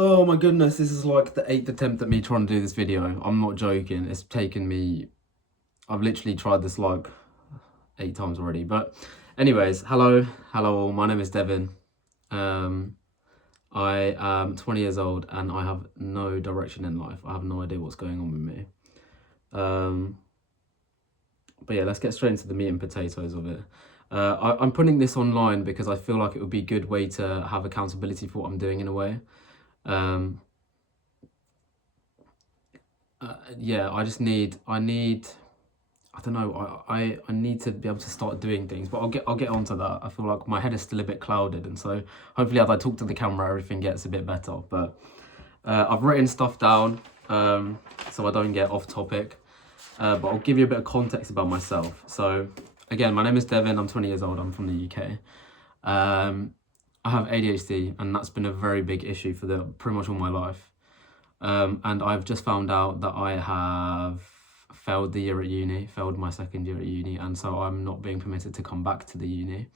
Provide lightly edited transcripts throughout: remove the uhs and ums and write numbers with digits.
Oh my goodness, this is like the 8th attempt at me trying to do this video. I'm not joking. It's taken me, I've literally tried this like 8 times already. But anyways, hello all. My name is Devin. Um, I am 20 years old and I have no direction in life. I have no idea what's going on with me. But yeah, let's get straight into the meat and potatoes of it. I'm putting this online because I feel like it would be a good way to have accountability for what I'm doing in a way. Um, yeah, I don't know, I need to be able to start doing things, but I'll get onto that. I feel like my head is still a bit clouded, and so hopefully as I talk to the camera, everything gets a bit better. But I've written stuff down, so I don't get off topic. But I'll give you a bit of context about myself. So again, my name is Devin. I'm 20 years old. I'm from the UK. I have ADHD, and that's been a very big issue for pretty much all my life. And I've just found out that I have failed the year at uni, failed my second year at uni, and so I'm not being permitted to come back to the uni.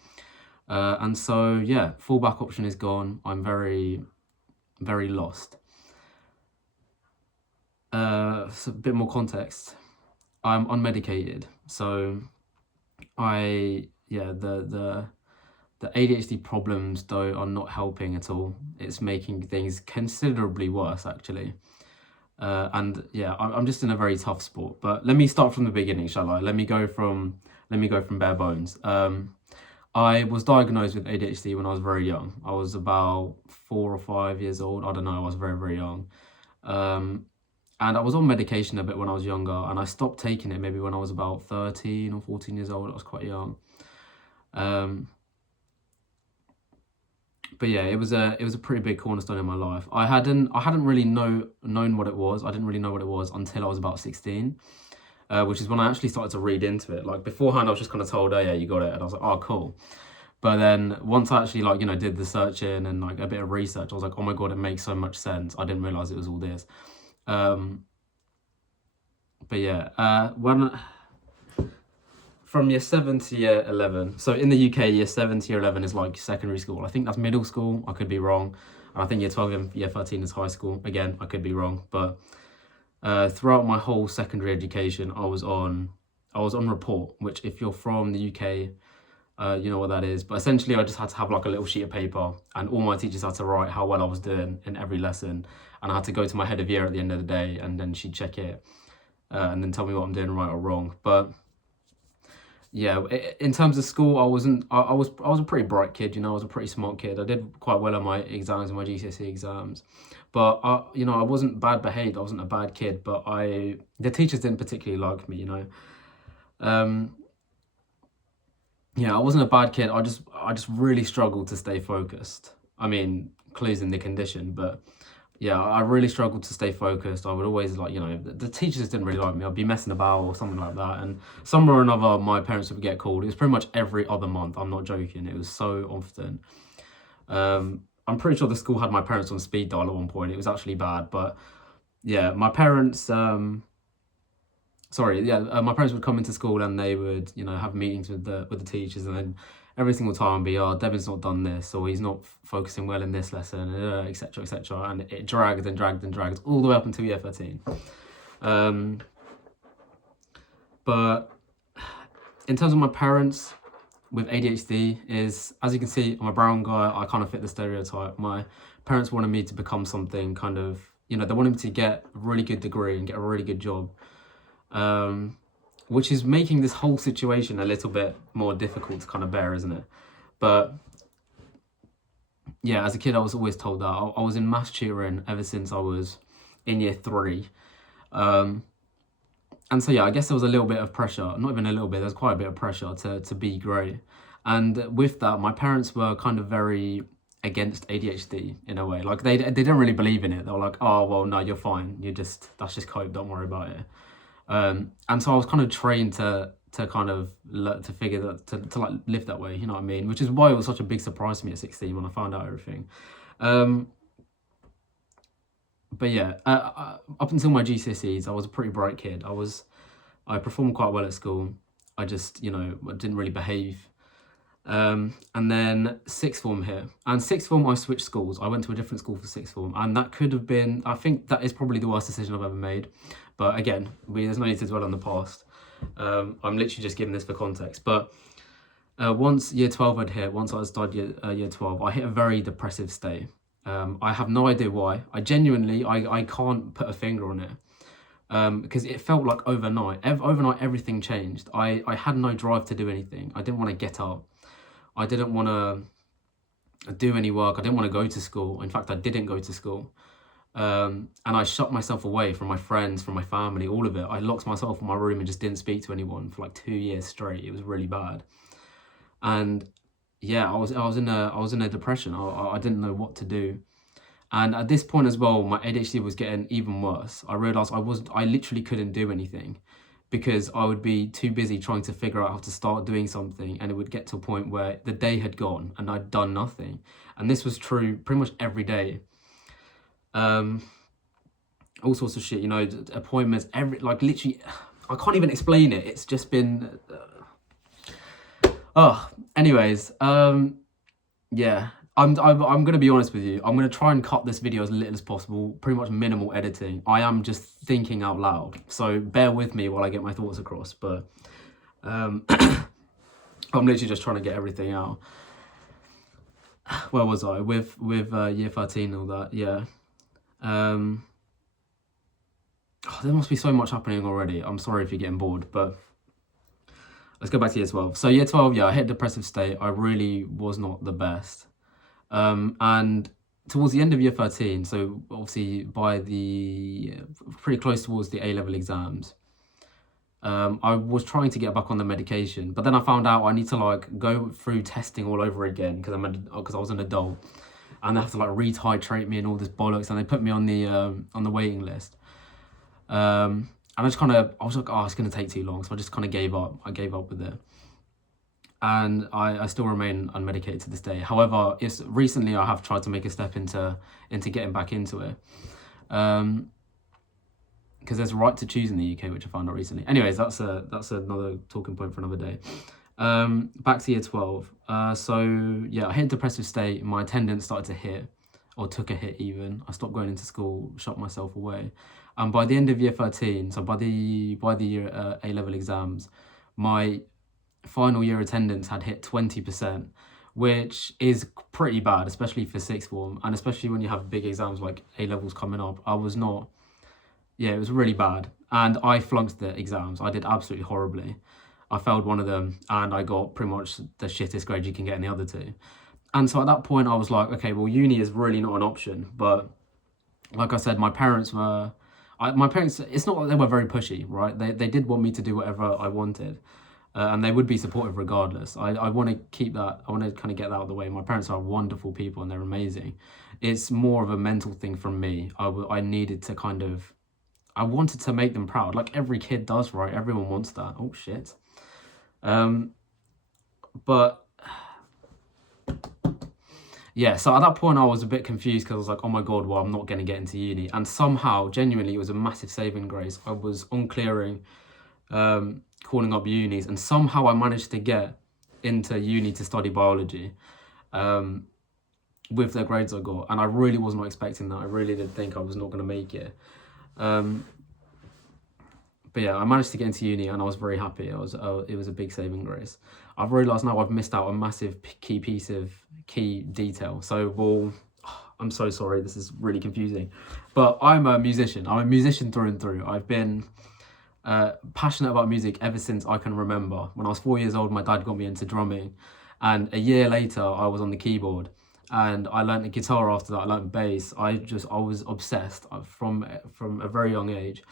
And so, yeah, fallback option is gone. I'm very, very lost. So a bit more context. I'm unmedicated, so the ADHD problems though are not helping at all. It's making things considerably worse actually. And yeah, I'm just in a very tough spot. But let me start from the beginning, shall I? Let me go from bare bones. I was diagnosed with ADHD when I was very young. I was about 4 or 5 years old. I don't know. I was very, very young. And I was on medication a bit when I was younger, and I stopped taking it maybe when I was about 13 or 14 years old. I was quite young. But yeah, it was a pretty big cornerstone in my life. I hadn't really known what it was. I didn't really know what it was until I was about 16, which is when I actually started to read into it. Like beforehand, I was just kind of told, "Oh yeah, you got it," and I was like, "Oh cool." But then once I actually did the searching and like a bit of research, I was like, "Oh my god, it makes so much sense." I didn't realize it was all this. But yeah, from year 7 to year 11. So in the UK, year 7 to year 11 is like secondary school. I think that's middle school. I could be wrong. And I think year 12 and year 13 is high school. Again, I could be wrong. But throughout my whole secondary education, I was on report, which if you're from the UK, you know what that is. But essentially, I just had to have like a little sheet of paper, and all my teachers had to write how well I was doing in every lesson. And I had to go to my head of year at the end of the day, and then she'd check it and then tell me what I'm doing right or wrong. But yeah, in terms of school, I was a pretty bright kid. I was a pretty smart kid. I did quite well on my exams and my GCSE exams, but I wasn't bad behaved. I wasn't a bad kid, but the teachers didn't particularly like me. Yeah, I wasn't a bad kid. I just really struggled to stay focused. I mean, clues in the condition, but yeah, I really struggled to stay focused. I would always the teachers didn't really like me. I'd be messing about or something like that, and somewhere or another, my parents would get called. It was pretty much every other month. I'm not joking. It was so often. I'm pretty sure the school had my parents on speed dial at one point. It was actually bad, but yeah, my parents. My parents would come into school and they would, have meetings with the teachers, and then every single time be, "Oh, Devin's not done this, or he's not focusing well in this lesson," etc., etc. And it dragged and dragged and dragged all the way up until year 13. But in terms of my parents with ADHD, is as you can see, I'm a brown guy. I kind of fit the stereotype. My parents wanted me to become something kind of, they wanted me to get a really good degree and get a really good job. Which is making this whole situation a little bit more difficult to kind of bear, isn't it? But yeah, as a kid, I was always told that. I was in maths tutoring ever since I was in year 3. And so yeah, I guess there was a little bit of pressure, not even a little bit, there's quite a bit of pressure to be great. And with that, my parents were kind of very against ADHD in a way. Like they didn't really believe in it. They were like, "Oh, well, no, you're fine. That's just cope. Don't worry about it." And so I was kind of trained to kind of to figure that to like live that way, you know what I mean? Which is why it was such a big surprise to me at 16 when I found out everything. But yeah, up until my GCSEs, I was a pretty bright kid. I performed quite well at school. I just, I didn't really behave. And then sixth form hit. And sixth form, I switched schools. I went to a different school for sixth form. And that could have been, I think that is probably the worst decision I've ever made. But again, there's no need to dwell on the past. I'm literally just giving this for context. But once year 12 had hit, once I started year 12, I hit a very depressive state. I have no idea why. I genuinely, I can't put a finger on it. Because it felt like overnight everything changed. I had no drive to do anything. I didn't want to get up. I didn't want to do any work. I didn't want to go to school. In fact, I didn't go to school. And I shut myself away from my friends, from my family, all of it. I locked myself in my room and just didn't speak to anyone for like 2 years straight. It was really bad. And yeah, I was in a depression. I didn't know what to do. And at this point as well, my ADHD was getting even worse. I realized I literally couldn't do anything because I would be too busy trying to figure out how to start doing something, and it would get to a point where the day had gone and I'd done nothing. And this was true pretty much every day. All sorts of shit, you know, appointments, literally, I can't even explain it. It's just been, anyways, yeah. I'm going to be honest with you. I'm going to try and cut this video as little as possible, pretty much minimal editing. I am just thinking out loud, so bear with me while I get my thoughts across, but I'm literally just trying to get everything out. Where was I? With year 13 and all that, yeah. There must be so much happening already. I'm sorry if you're getting bored, but let's go back to year 12. So year 12, yeah, I hit a depressive state. I really was not the best. And towards the end of year 13, so obviously by pretty close towards the A-level exams, I was trying to get back on the medication, but then I found out I need to like go through testing all over again because I was an adult, and they have to like retitrate me and all this bollocks, and they put me on the waiting list. And I was like, oh, it's gonna take too long, so I just kind of gave up. I gave up with it. And I still remain unmedicated to this day. However, recently I have tried to make a step into getting back into it. Because there's a right to choose in the UK, which I found out recently. Anyways, that's another talking point for another day. Back to year 12. So yeah, I hit a depressive state. My attendance started to hit, or took a hit even. I stopped going into school, shut myself away. And by the end of year 13, so by the year A-level exams, my final year attendance had hit 20%, which is pretty bad, especially for sixth form, and especially when you have big exams like A-levels coming up. It was really bad, and I flunked the exams. I did absolutely horribly. I failed one of them, and I got pretty much the shittest grade you can get in the other two. And so at that point, I was like, okay, well, uni is really not an option. But like I said, my parents, it's not that they were very pushy, right? They did want me to do whatever I wanted. And they would be supportive regardless. I want to keep that, I want to kind of get that out of the way. My parents are wonderful people and they're amazing. It's more of a mental thing from me. I needed to I wanted to make them proud, like every kid does, right? Everyone wants that. Oh, shit. But yeah, so at that point I was a bit confused because I was like, oh my God, well, I'm not going to get into uni. And somehow, genuinely, it was a massive saving grace. I was on clearing, calling up unis, and somehow I managed to get into uni to study biology with the grades I got, and I really was not expecting that. I really did think I was not going to make it. But yeah, I managed to get into uni and I was very happy. It was a big saving grace. I've realised now I've missed out a massive key detail. So, well, I'm so sorry, this is really confusing. But I'm a musician. I'm a musician through and through. I've been passionate about music ever since I can remember. When I was 4 years old, my dad got me into drumming. And a year later, I was on the keyboard. And I learned the guitar after that. I learned bass. I was obsessed from a very young age.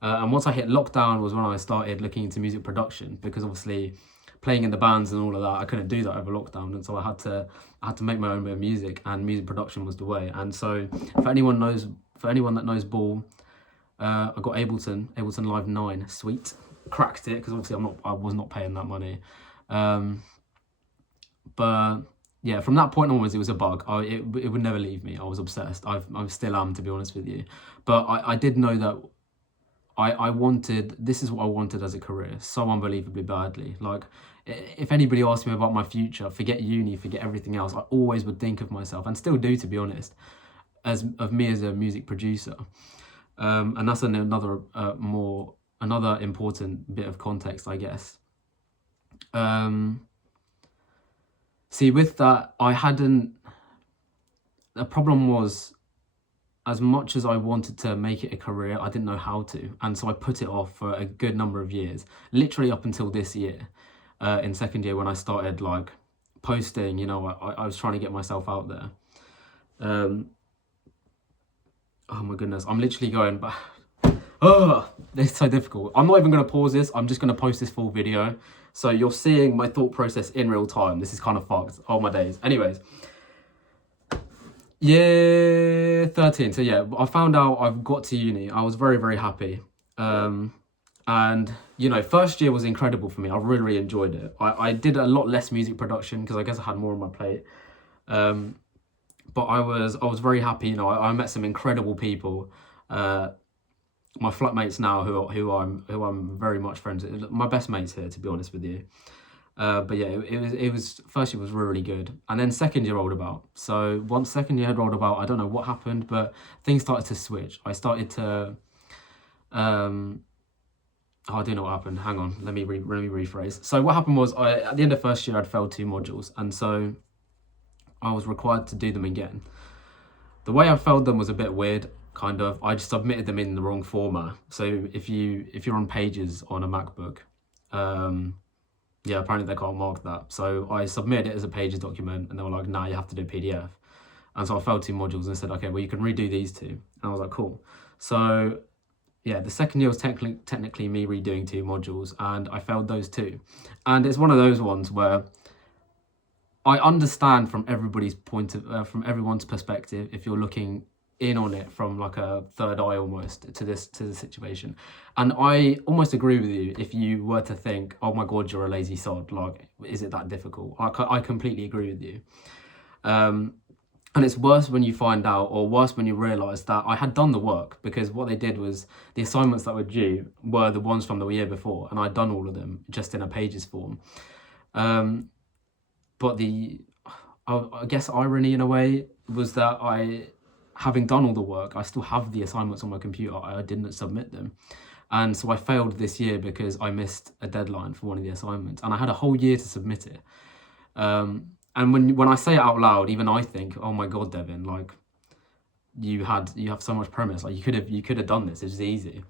And once I hit lockdown was when I started looking into music production, because obviously playing in the bands and all of that, I couldn't do that over lockdown, and so I had to make my own bit of music, and music production was the way. And so for anyone that knows ball, I got Ableton Live 9, sweet, cracked it, because obviously I was not paying that money. But yeah, from that point onwards, it was a bug. It would never leave me. I was obsessed. I still am, to be honest with you. But I did know that I wanted, this is what I wanted as a career so unbelievably badly. Like, if anybody asked me about my future, forget uni, forget everything else, I always would think of myself, and still do, to be honest, as of me as a music producer. And that's another another important bit of context, I guess. See, with that, the problem was, as much as I wanted to make it a career, I didn't know how to. And so I put it off for a good number of years, literally up until this year, in second year, when I started like posting, you know, I was trying to get myself out there. Oh my goodness, I'm literally going, oh, it's so difficult. I'm not even going to pause this. I'm just going to post this full video. So you're seeing my thought process in real time. This is kind of fucked. Oh my days. Anyways. Year 13. So yeah, I found out I've got to uni. I was very, very happy. And, you know, first year was incredible for me. I really, really enjoyed it. I did a lot less music production because I guess I had more on my plate. But I was very happy. You know, I met some incredible people. My flatmates now, who I'm very much friends with, my best mates here, to be honest with you. But yeah, it was first year was really, really good, and then second year rolled about. So once second year had rolled about, I don't know what happened, but things started to switch. I started to, I do know what happened. Hang on, let me rephrase. So what happened was, at the end of first year, I'd failed 2 modules, and so I was required to do them again. The way I failed them was a bit weird. Kind of, I just submitted them in the wrong format. So if you're on Pages on a MacBook, yeah, apparently they can't mark that. So I submitted it as a Pages document, and they were like, "Nah, you have to do PDF." And so I failed 2 modules and said, "Okay, well, you can redo these 2." And I was like, "Cool." So yeah, the second year was technically me redoing 2 modules, and I failed those 2. And it's one of those ones where I understand from everybody's from everyone's perspective, if you're looking in on it from like a third eye almost to the situation, and I almost agree with you if you were to think, oh my god, you're a lazy sod, like, is it that difficult? I completely agree with you. And it's worse when you find out, or worse when you realise that I had done the work, because what they did was the assignments that were due were the ones from the year before, and I'd done all of them just in a Pages form. But I guess irony in a way was that having done all the work, I still have the assignments on my computer. I didn't submit them. And so I failed this year because I missed a deadline for one of the assignments. And I had a whole year to submit it. And when I say it out loud, even I think, oh my God, Devin, like, you have so much premise. Like, you could have done this. It's easy.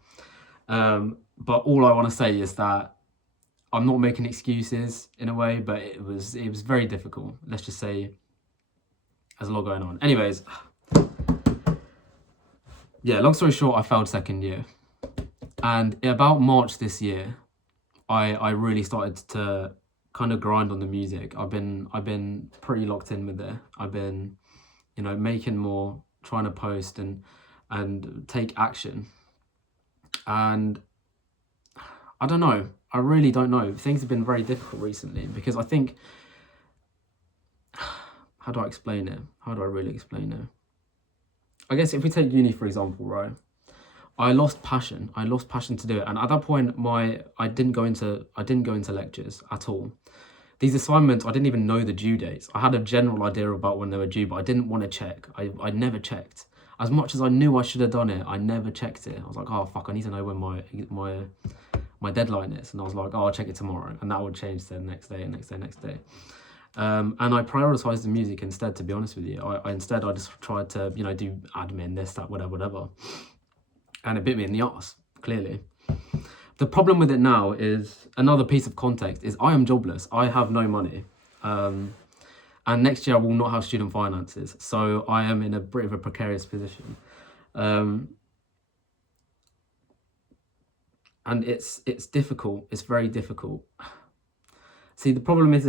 But all I want to say is that I'm not making excuses in a way, but it was very difficult. Let's just say there's a lot going on. Anyways, yeah, long story short, I failed second year. And about March this year, I really started to kind of grind on the music. I've been pretty locked in with it. I've been, you know, making more, trying to post and take action. And I don't know. I really don't know. Things have been very difficult recently because I think, how do I explain it? How do I really explain it? I guess if we take uni, for example, right? I lost passion. I lost passion to do it. And at that point, I didn't go into lectures at all. These assignments, I didn't even know the due dates. I had a general idea about when they were due, but I didn't want to check. I never checked. As much as I knew I should have done it, I never checked it. I was like, oh fuck, I need to know when my deadline is. And I was like, oh, I'll check it tomorrow. And that would change the next day, next day. And I prioritized the music instead, to be honest with you. I just tried to, you know, do admin, this, that, whatever. And it bit me in the arse, clearly. The problem with it now is, another piece of context is, I am jobless. I have no money. And next year I will not have student finances. So I am in a bit of a precarious position. And it's difficult. It's very difficult. See, the problem is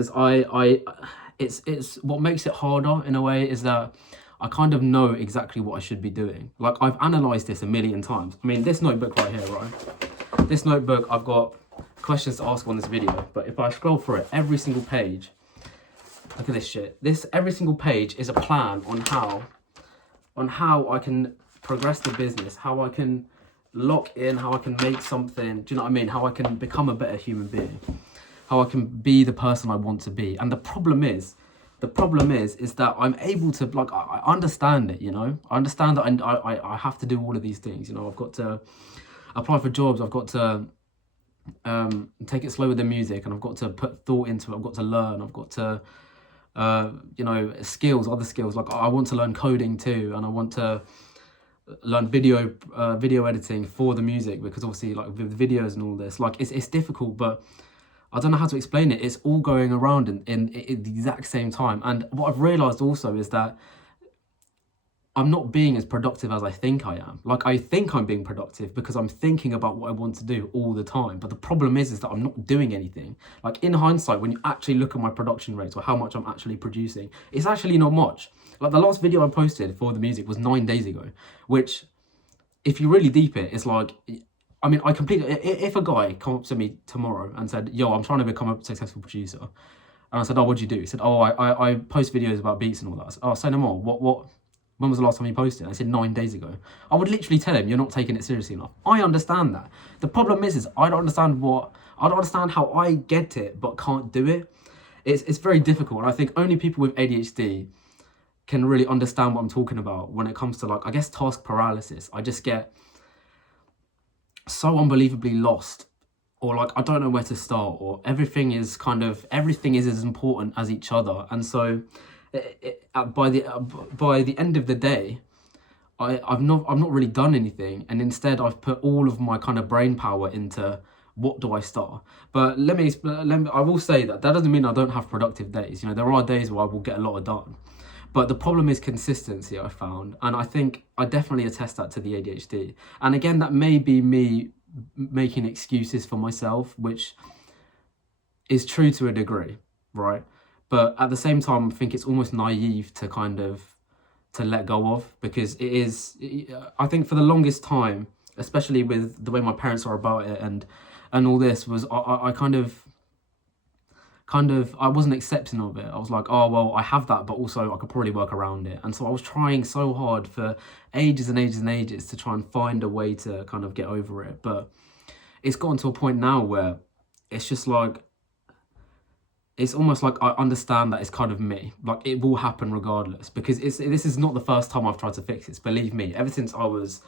it's what makes it harder in a way is that I kind of know exactly what I should be doing. Like, I've analysed this a million times. I mean, this notebook right here, right? This notebook, I've got questions to ask on this video, but if I scroll through it, every single page, look at this shit. Every single page is a plan on how I can progress the business, how I can lock in, how I can make something, do you know what I mean? How I can become a better human being, how I can be the person I want to be. And the problem is that I'm able to, like, I understand it, you know? I understand that I have to do all of these things, you know? I've got to apply for jobs, I've got to take it slow with the music, and I've got to put thought into it, I've got to learn, I've got to, you know, other skills, like I want to learn coding too, and I want to learn video editing for the music, because obviously, like, with videos and all this, like, it's difficult, but I don't know how to explain it. It's all going around in the exact same time. And what I've realised also is that I'm not being as productive as I think I am. Like, I think I'm being productive because I'm thinking about what I want to do all the time. But the problem is that I'm not doing anything. Like, in hindsight, when you actually look at my production rates or how much I'm actually producing, it's actually not much. Like, the last video I posted for the music was 9 days ago, which, if you really deep it, it's like, I mean, I completely, if a guy come up to me tomorrow and said, yo, I'm trying to become a successful producer, and I said, oh, what'd you do? He said, oh, I post videos about beats and all that. I said, oh, say no more. When was the last time you posted? I said 9 days ago. I would literally tell him, you're not taking it seriously enough. I understand that. The problem is I don't understand how I get it but can't do it. It's very difficult. And I think only people with ADHD can really understand what I'm talking about when it comes to, like, I guess, task paralysis. I just get so unbelievably lost, or like, I don't know where to start, or everything is as important as each other. And so by the end of the day, I've not really done anything, and instead I've put all of my kind of brain power into what do I start. But I will say that doesn't mean I don't have productive days. You know, there are days where I will get a lot done. But the problem is consistency, I found. And I think I definitely attest that to the ADHD. And again, that may be me making excuses for myself, which is true to a degree, right? But at the same time, I think it's almost naive to to let go of, because it is, I think for the longest time, especially with the way my parents are about it and all this, was I I wasn't accepting of it. I was like, oh, well, I have that, but also I could probably work around it. And so I was trying so hard for ages and ages and ages to try and find a way to kind of get over it. But it's gotten to a point now where it's just like, it's almost like I understand that it's kind of me. Like, it will happen regardless, because this is not the first time I've tried to fix this. Believe me, ever since I was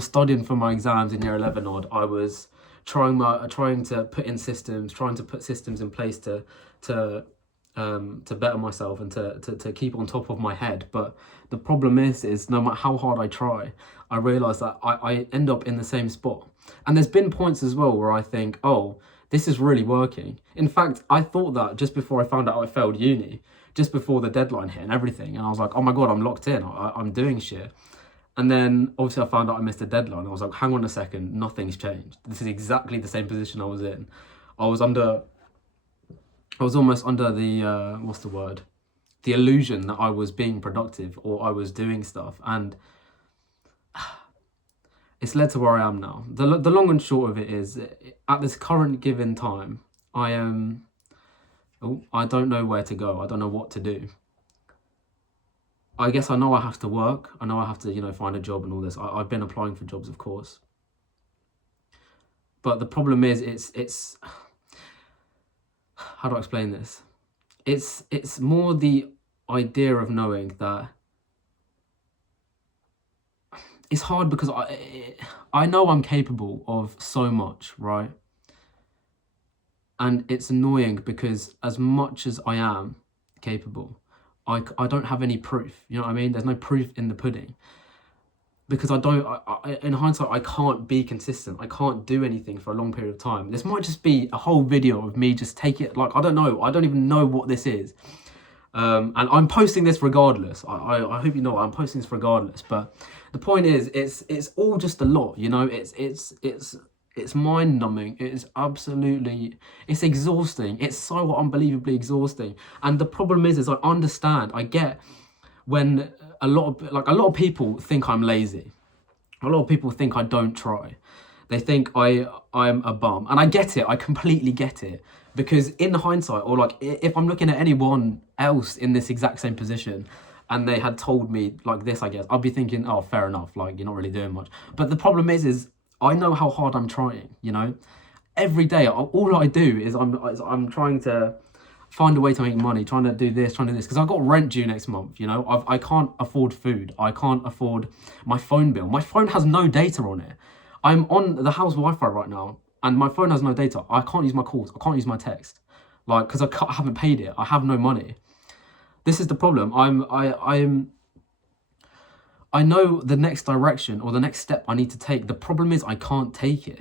studying for my exams in year 11 odd, I was trying to put systems in place to better myself and to keep on top of my head. But the problem is no matter how hard I try, I realise that I end up in the same spot. And there's been points as well where I think, oh, this is really working. In fact, I thought that just before I found out I failed uni, just before the deadline hit and everything. And I was like, oh my God, I'm locked in. I'm doing shit. And then obviously I found out I missed a deadline. I was like, hang on a second, nothing's changed. This is exactly the same position I was in. I was almost under the, what's the word? The illusion that I was being productive or I was doing stuff. And it's led to where I am now. The long and short of it is, at this current given time, I don't know where to go. I don't know what to do. I guess I know I have to work. I know I have to, you know, find a job and all this. I've been applying for jobs, of course. But the problem is, it's how do I explain this? It's more the idea of knowing that it's hard, because I know I'm capable of so much, right? And it's annoying because as much as I am capable, I don't have any proof. You know what I mean? There's no proof in the pudding. Because in hindsight, I can't be consistent. I can't do anything for a long period of time. This might just be a whole video of me just take it, like, I don't know. I don't even know what this is. And I'm posting this regardless. I hope you know I'm posting this regardless. But the point is, it's all just a lot, you know. It's mind numbing. It's exhausting. It's so unbelievably exhausting. And the problem is I understand. I get when a lot of people think I'm lazy. A lot of people think I don't try. They think I'm a bum. And I get it. I completely get it. Because in hindsight, or like if I'm looking at anyone else in this exact same position, and they had told me like this, I guess, I'd be thinking, oh, fair enough, like, you're not really doing much. But the problem is I know how hard I'm trying, you know? Every day, all I do is I'm trying to find a way to make money, trying to do this, because I've got rent due next month, you know? I can't afford food. I can't afford my phone bill. My phone has no data on it. I'm on the house Wi-Fi right now, and my phone has no data. I can't use my calls. I can't use my text, like, because I haven't paid it. I have no money. This is the problem. I know the next direction or the next step I need to take. The problem is I can't take it.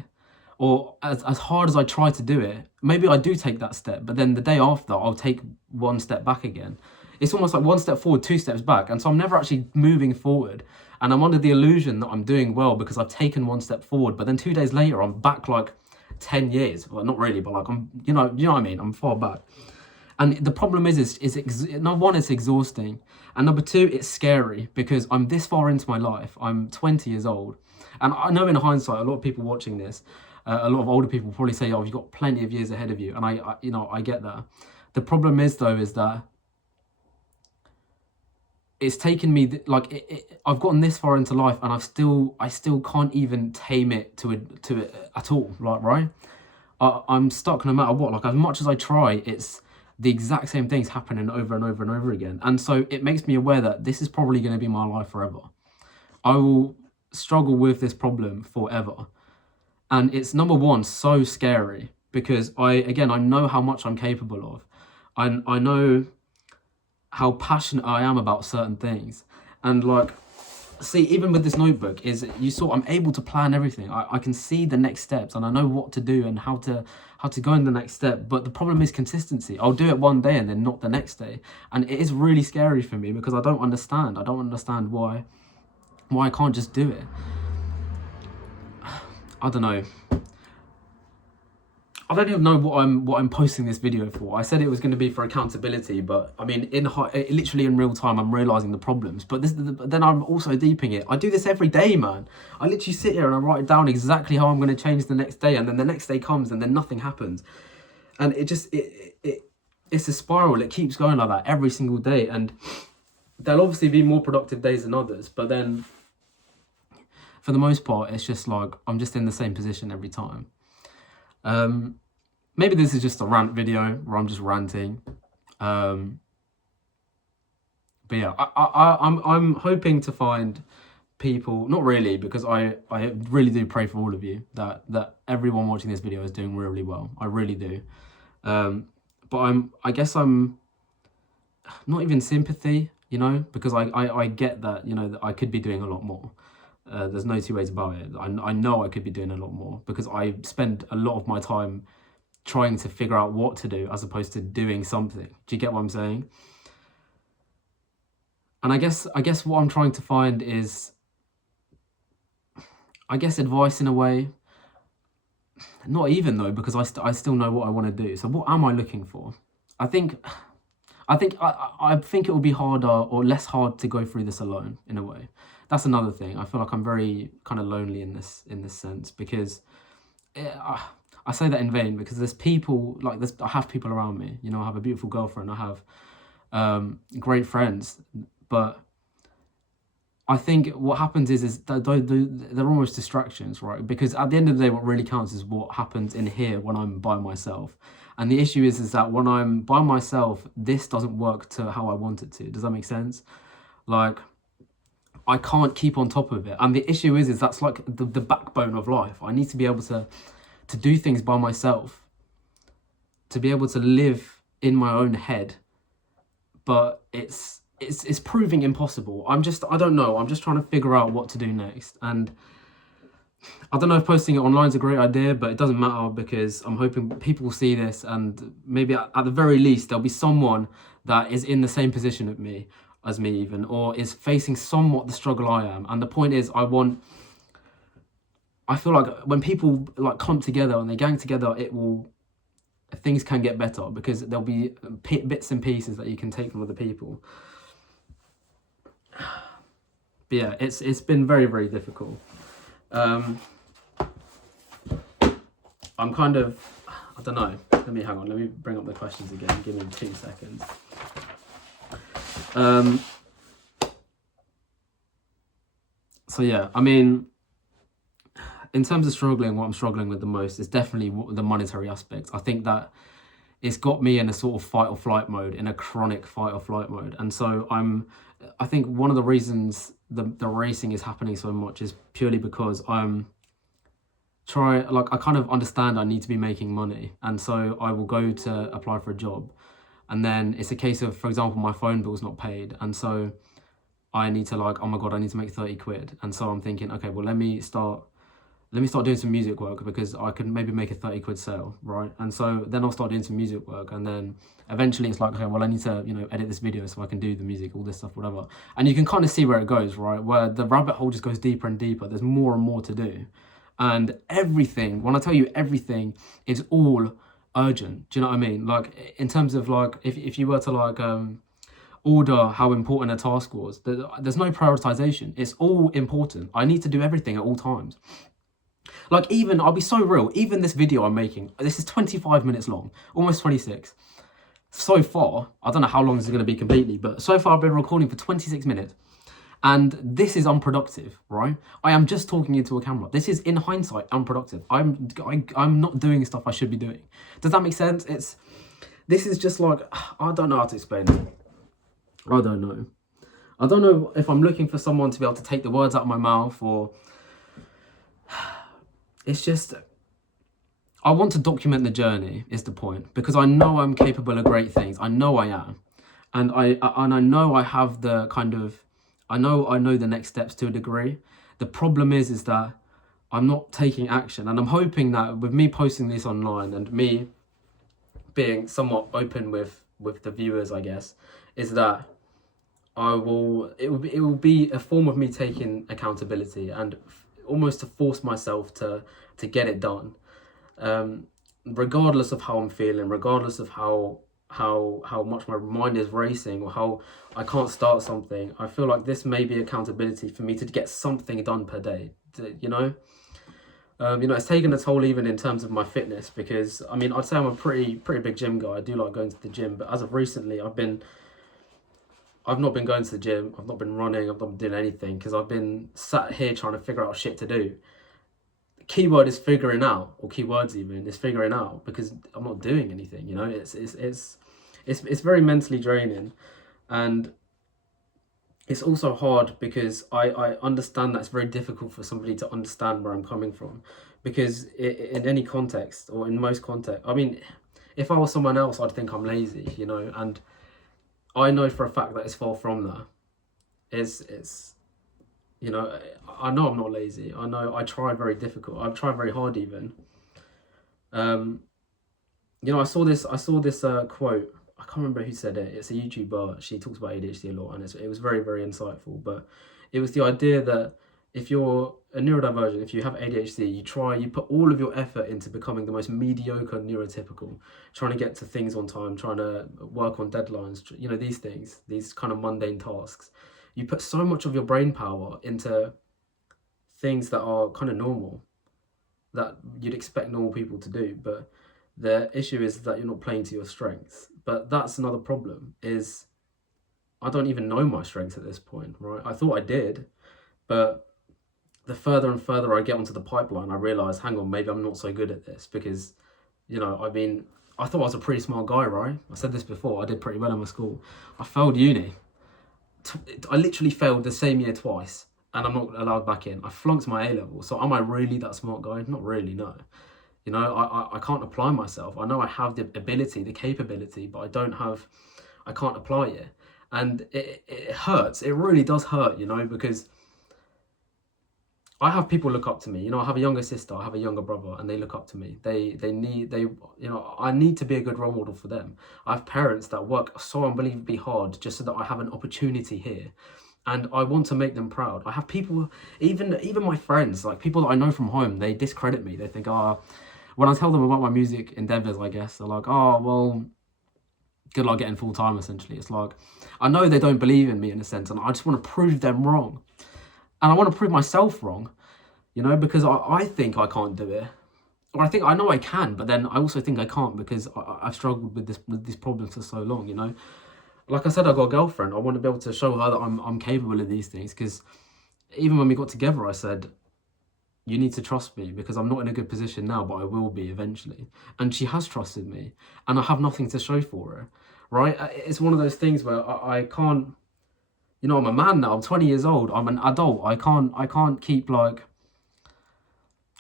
Or as hard as I try to do it, maybe I do take that step, but then the day after I'll take one step back again. It's almost like one step forward, two steps back. And so I'm never actually moving forward. And I'm under the illusion that I'm doing well because I've taken one step forward. But then 2 days later, I'm back like 10 years. Well, not really, but like you know what I mean? I'm far back. And the problem is number one, it's exhausting. And number two, it's scary because I'm this far into my life. I'm 20 years old. And I know in hindsight, a lot of people watching this, a lot of older people probably say, oh, you've got plenty of years ahead of you. And I get that. The problem is though, is that it's taken me, I've gotten this far into life and I still can't even tame it to it at all. Like, right? I'm stuck no matter what. Like, as much as I try, it's the exact same things happening over and over and over again. And so it makes me aware that this is probably going to be my life forever. I will struggle with this problem forever. And it's, number one, so scary because I know how much I'm capable of. I know how passionate I am about certain things. And like, see, even with this notebook, I'm able to plan everything. I can see the next steps and I know what to do and how to go in the next step. But the problem is consistency. I'll do it one day and then not the next day. And it is really scary for me because I don't understand. I don't understand why I can't just do it. I don't know. I don't even know what I'm posting this video for. I said it was going to be for accountability, but I mean, literally in real time, I'm realizing the problems. But then I'm also deeping it. I do this every day, man. I literally sit here and I write down exactly how I'm going to change the next day, and then the next day comes, and then nothing happens, and it's a spiral. It keeps going like that every single day, and there'll obviously be more productive days than others, but then for the most part, it's just like I'm just in the same position every time. Maybe this is just a rant video where I'm just ranting. But yeah, I'm hoping to find people, not really, because I really do pray for all of you that everyone watching this video is doing really well. I really do. But I guess I'm not even sympathy, you know, because I get that, you know, that I could be doing a lot more. There's no two ways about it. I know I could be doing a lot more because I spend a lot of my time trying to figure out what to do as opposed to doing something. Do you get what I'm saying? And I guess what I'm trying to find is, I guess, advice in a way. Not even though, because I still know what I want to do. So what am I looking for? I think it will be harder or less hard to go through this alone in a way. That's another thing. I feel like I'm very kind of lonely in this sense because I say that in vain because there's people like this. I have people around me. You know, I have a beautiful girlfriend. I have great friends, but I think what happens is that they're almost distractions, right? Because at the end of the day, what really counts is what happens in here when I'm by myself. And the issue is that when I'm by myself, this doesn't work to how I want it to. Does that make sense? Like, I can't keep on top of it. And the issue is that's like the backbone of life. I need to be able to do things by myself, to be able to live in my own head. But it's proving impossible. I don't know. I'm just trying to figure out what to do next. And I don't know if posting it online is a great idea, but it doesn't matter because I'm hoping people will see this and maybe at the very least, there'll be someone that is in the same position as me even, or is facing somewhat the struggle I am. And the point is, I feel like when people like come together and they gang together, things can get better because there'll be bits and pieces that you can take from other people. But yeah, it's been very, very difficult. I'm kind of, I don't know. Let me bring up the questions again. Give me 2 seconds. So yeah, I mean, in terms of struggling, what I'm struggling with the most is definitely the monetary aspect. I think that it's got me in a sort of fight or flight mode, in a chronic fight or flight mode. And so I think one of the reasons the racing is happening so much is purely because I kind of understand I need to be making money. And so I will go to apply for a job. And then it's a case of, for example, my phone bill's not paid. And so I need to oh my God, I need to make 30 quid. And so I'm thinking, okay, well, let me start doing some music work because I can maybe make a 30 quid sale, right? And so then I'll start doing some music work, and then eventually it's like, okay, well, I need to, edit this video so I can do the music, all this stuff, whatever. And you can kind of see where it goes, right? Where the rabbit hole just goes deeper and deeper. There's more and more to do. And everything, when I tell you everything, is all urgent. Do you know what I mean? Like, in terms of if you were to order how important a task was, there's no prioritization. It's all important. I need to do everything at all times. Like, even, I'll be so real, even this video I'm making, this is 25 minutes long, almost 26. So far, I don't know how long this is going to be completely, but so far I've been recording for 26 minutes. And this is unproductive, right? I am just talking into a camera. This is, in hindsight, unproductive. I'm not doing stuff I should be doing. Does that make sense? This is just like, I don't know how to explain it. I don't know. I don't know if I'm looking for someone to be able to take the words out of my mouth, or it's just, I want to document the journey is the point, because I know I'm capable of great things. I know I am. And I know I have the kind of, I know the next steps to a degree. The problem is that I'm not taking action. And I'm hoping that with me posting this online and me being somewhat open with the viewers, I guess, is that it will be a form of me taking accountability and almost to force myself to get it done, regardless of how I'm feeling, regardless of how much my mind is racing, or how I can't start something. I feel like this may be accountability for me to get something done per day. It's taken a toll even in terms of my fitness, because I mean, I'd say I'm a pretty big gym guy. I do like going to the gym, but as of recently, I've not been going to the gym, I've not been running, I've not been doing anything, because I've been sat here trying to figure out shit to do. The keyword is figuring out, or keywords even, is figuring out, because I'm not doing anything, It's very mentally draining. And it's also hard because I understand that it's very difficult for somebody to understand where I'm coming from. Because in any context, or in most context, I mean, if I was someone else, I'd think I'm lazy, and I know for a fact that it's far from that. I know I'm not lazy. I know I try very difficult. I try very hard even. I saw this quote. I can't remember who said it. It's a YouTuber. She talks about ADHD a lot, and it was very, very insightful. But it was the idea that if you're a neurodivergent, if you have ADHD, you put all of your effort into becoming the most mediocre neurotypical, trying to get to things on time, trying to work on deadlines, these things, these kind of mundane tasks. You put so much of your brain power into things that are kind of normal, that you'd expect normal people to do. But the issue is that you're not playing to your strengths. But that's another problem, is I don't even know my strengths at this point, right? I thought I did, but the further and further I get onto the pipeline, I realise, hang on, maybe I'm not so good at this, because, I thought I was a pretty smart guy, right? I said this before, I did pretty well in my school. I failed uni. I literally failed the same year twice, and I'm not allowed back in. I flunked my A-level, so am I really that smart guy? Not really, no. I can't apply myself. I know I have the ability, the capability, but I can't apply it. And it hurts. It really does hurt, because I have people look up to me. I have a younger sister, I have a younger brother, and they look up to me. I need to be a good role model for them. I have parents that work so unbelievably hard just so that I have an opportunity here. And I want to make them proud. I have people, even my friends, like people that I know from home, they discredit me. They think, when I tell them about my music endeavors, I guess, they're like, well, good luck getting full time, essentially. It's like, I know they don't believe in me in a sense, and I just want to prove them wrong. And I want to prove myself wrong, because I think I can't do it. Or I know I can, but then I also think I can't, because I've struggled with these problems for so long, Like I said, I've got a girlfriend. I want to be able to show her that I'm capable of these things, because even when we got together, I said, you need to trust me because I'm not in a good position now, but I will be eventually. And she has trusted me, and I have nothing to show for her, right? It's one of those things where I can't, you know, I'm a man now. I'm 20 years old. I'm an adult. I can't keep like.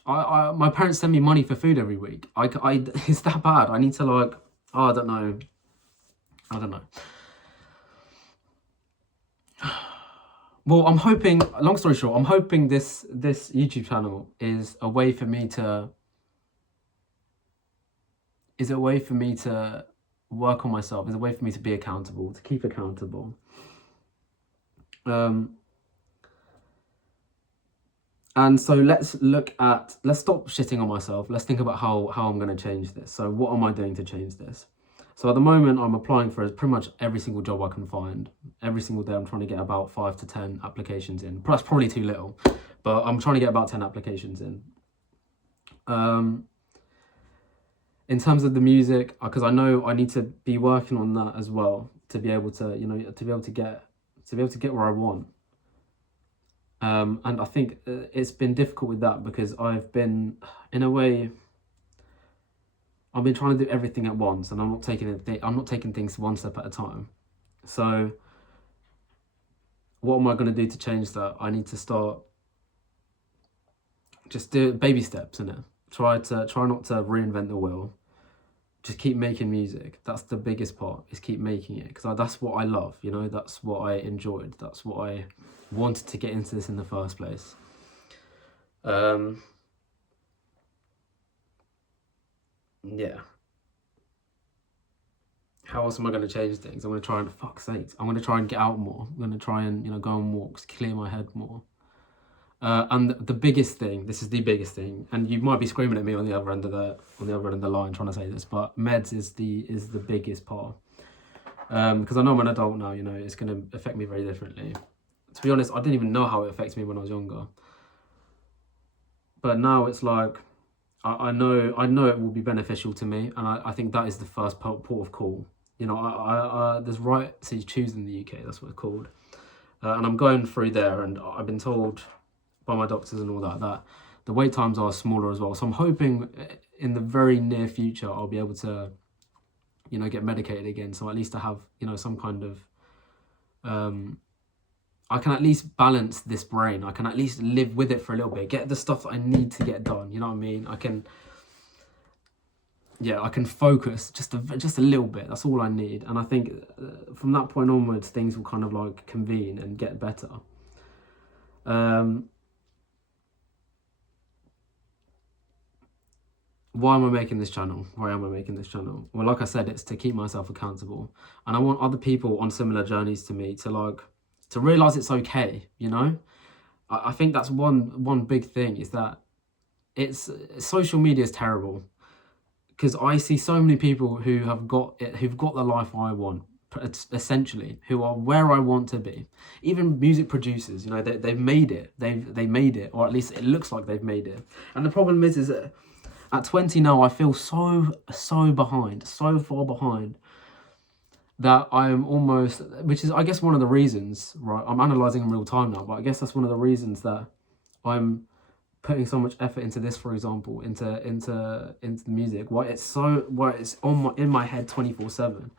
My parents send me money for food every week. It's that bad. I need to like. Oh, I don't know. I don't know. Well, I'm hoping. Long story short, I'm hoping this YouTube channel is a way for me to. Is a way for me to work on myself. Is a way for me to be accountable, to keep accountable. And so let's stop shitting on myself. Let's think about how I'm going to change this. So what am I doing to change this? So at the moment, I'm applying for pretty much every single job I can find. Every single day, I'm trying to get about 5 to 10 applications in. That's probably too little, but I'm trying to get about 10 applications in. In terms of the music, because I know I need to be working on that as well to be able to, you know, to be able to get where I want. And I think it's been difficult with that because I've been, in a way, I've been trying to do everything at once, and I'm not taking things one step at a time. So, what am I going to do to change that? I need to start just do baby steps, innit? Try not to reinvent the wheel. Just keep making music. That's the biggest part, is keep making it, because that's what I love, you know, that's what I enjoyed, that's what I wanted to get into this in the first place. Yeah. How else am I going to change things? I'm going to try and, fuck's sakes, I'm going to try and get out more. I'm going to try and, you know, go on walks, clear my head more. And the biggest thing, this is the biggest thing, and you might be screaming at me on the other end of the line trying to say this, but meds is the biggest part. Because I know I'm an adult now, you know, it's going to affect me very differently. To be honest, I didn't even know how it affects me when I was younger. But now it's like, I know it will be beneficial to me, and I think that is the first port of call. You know, there's right to choose in the UK, that's what it's called. And I'm going through there, and I've been told by my doctors and all that the wait times are smaller as well. So I'm hoping in the very near future I'll be able to, you know, get medicated again. So at least I have, you know, some kind of, I can at least balance this brain. I can at least live with it for a little bit, get the stuff that I need to get done. You know what I mean? I can focus just a little bit. That's all I need. And I think from that point onwards, things will kind of like convene and get better. Why am I making this channel? Why am I making this channel? Well, like I said, it's to keep myself accountable. And I want other people on similar journeys to me to realize it's okay, you know? I think that's one big thing, is that social media is terrible. Because I see so many people who've got the life I want, essentially, who are where I want to be. Even music producers, you know, they've made it. They made it, or at least it looks like they've made it. And the problem is that at 20 now, I feel so behind, so far behind, that I'm almost, which is, I guess, one of the reasons, right? I'm analysing in real time now, but I guess that's one of the reasons that I'm putting so much effort into this, for example, into the music. Why it's in my head 24/7.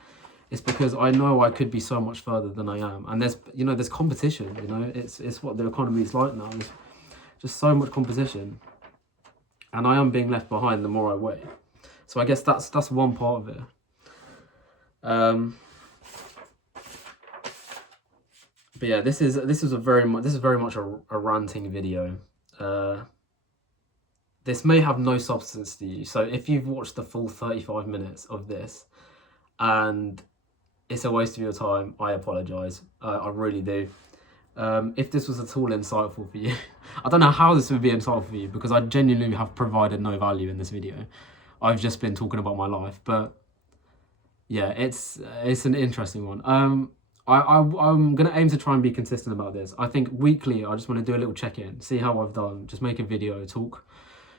It's because I know I could be so much further than I am, and there's competition. You know, it's what the economy is like now. There's just so much competition. And I am being left behind the more I wait. So I guess that's one part of it. But yeah, this is very much a ranting video. This may have no substance to you. So if you've watched the full 35 minutes of this and it's a waste of your time, I apologise. I really do. If this was at all insightful for you, I don't know how this would be insightful for you, because I genuinely have provided no value in this video. I've just been talking about my life, but yeah, it's an interesting one. I'm gonna aim to try and be consistent about this. I think weekly, I just want to do a little check-in, see how I've done, just make a video, talk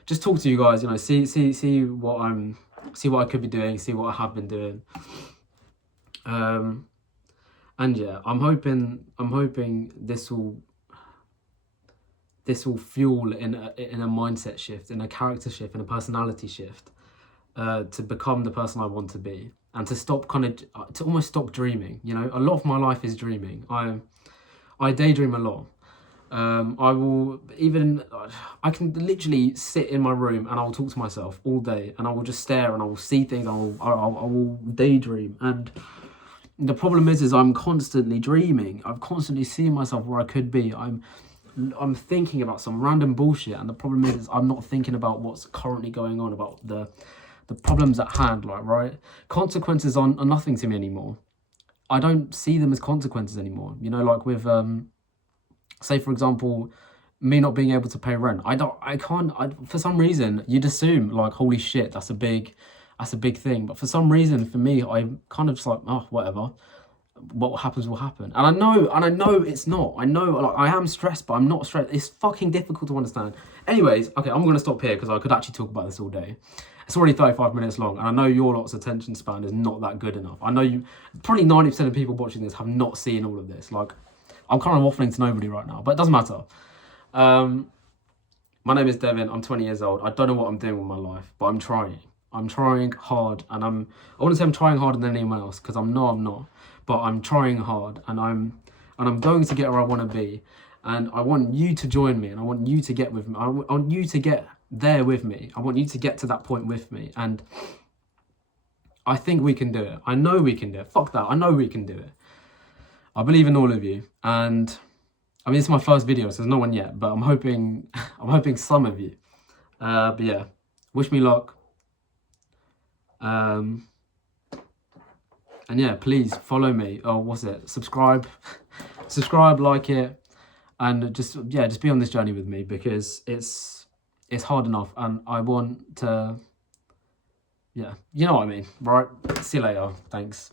to you guys, you know, see what I could be doing, see what I have been doing. And yeah, I'm hoping this will this will fuel in a mindset shift, in a character shift, in a personality shift, to become the person I want to be, and to stop to almost stop dreaming. You know, a lot of my life is dreaming. I daydream a lot. I can literally sit in my room and I'll talk to myself all day, and I will just stare and I will see things. I will daydream, and the problem is I'm constantly dreaming. I'm constantly seeing myself where I could be. I'm thinking about some random bullshit, and the problem is I'm not thinking about what's currently going on, about the problems at hand. Like, right, consequences are nothing to me anymore. I don't see them as consequences anymore. You know, like with say for example, me not being able to pay rent. For some reason you'd assume like, holy shit, that's a big thing. But for some reason, for me, I kind of just like, oh, whatever. What happens will happen. And I know it's not. I know, like, I am stressed, but I'm not stressed. It's fucking difficult to understand. Anyways, okay, I'm gonna stop here because I could actually talk about this all day. It's already 35 minutes long, and I know your lot's attention span is not that good enough. I know probably 90% of people watching this have not seen all of this. Like, I'm kind of waffling to nobody right now, but it doesn't matter. My name is Devin. I'm 20 years old. I don't know what I'm doing with my life, but I'm trying. I'm trying hard, and I want to say I'm trying harder than anyone else, because I'm not. But I'm trying hard, and I'm going to get where I want to be, and I want you to join me, and I want you to get with me. I want you to get there with me. I want you to get to that point with me, and I think we can do it. I know we can do it. Fuck that. I know we can do it. I believe in all of you, and I mean, it's my first video, so there's no one yet, but I'm hoping some of you. But yeah, wish me luck. And yeah, please follow me. Oh, subscribe, like it, and just be on this journey with me, because it's hard enough, and I want to, you know what I mean, right? See you later. Thanks.